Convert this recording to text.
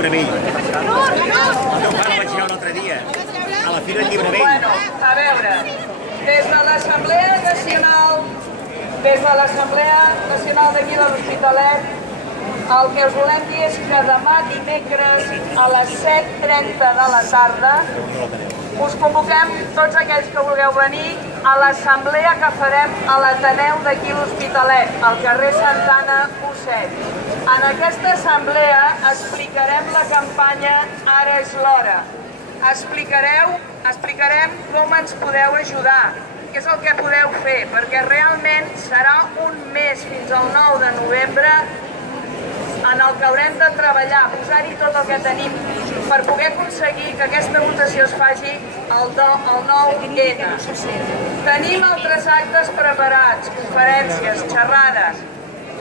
Llibre Vell. El teu pare el vaig veure l'altre dia, a la Fira del Llibre Vell. Bueno, a veure, des de l'Assemblea Nacional d'aquí de l'Hospitalet, el que us volem dir és que demà dimecres a les 7:30 de la tarda us convoquem tots aquells que vulgueu venir a l'assemblea que farem a l'Ateneu d'aquí l'Hospitalet, al carrer Santana 7. En aquesta assemblea explicarem la campanya Ara és l'hora. Explicarem com ens podeu ajudar, què és el que podeu fer, perquè realment serà un mes fins al 9 de novembre en el que haurem de treballar, posar-hi tot el que tenim per poder aconseguir que aquesta votació es faci el 9N. Tenim altres actes preparats, conferències, xerrades.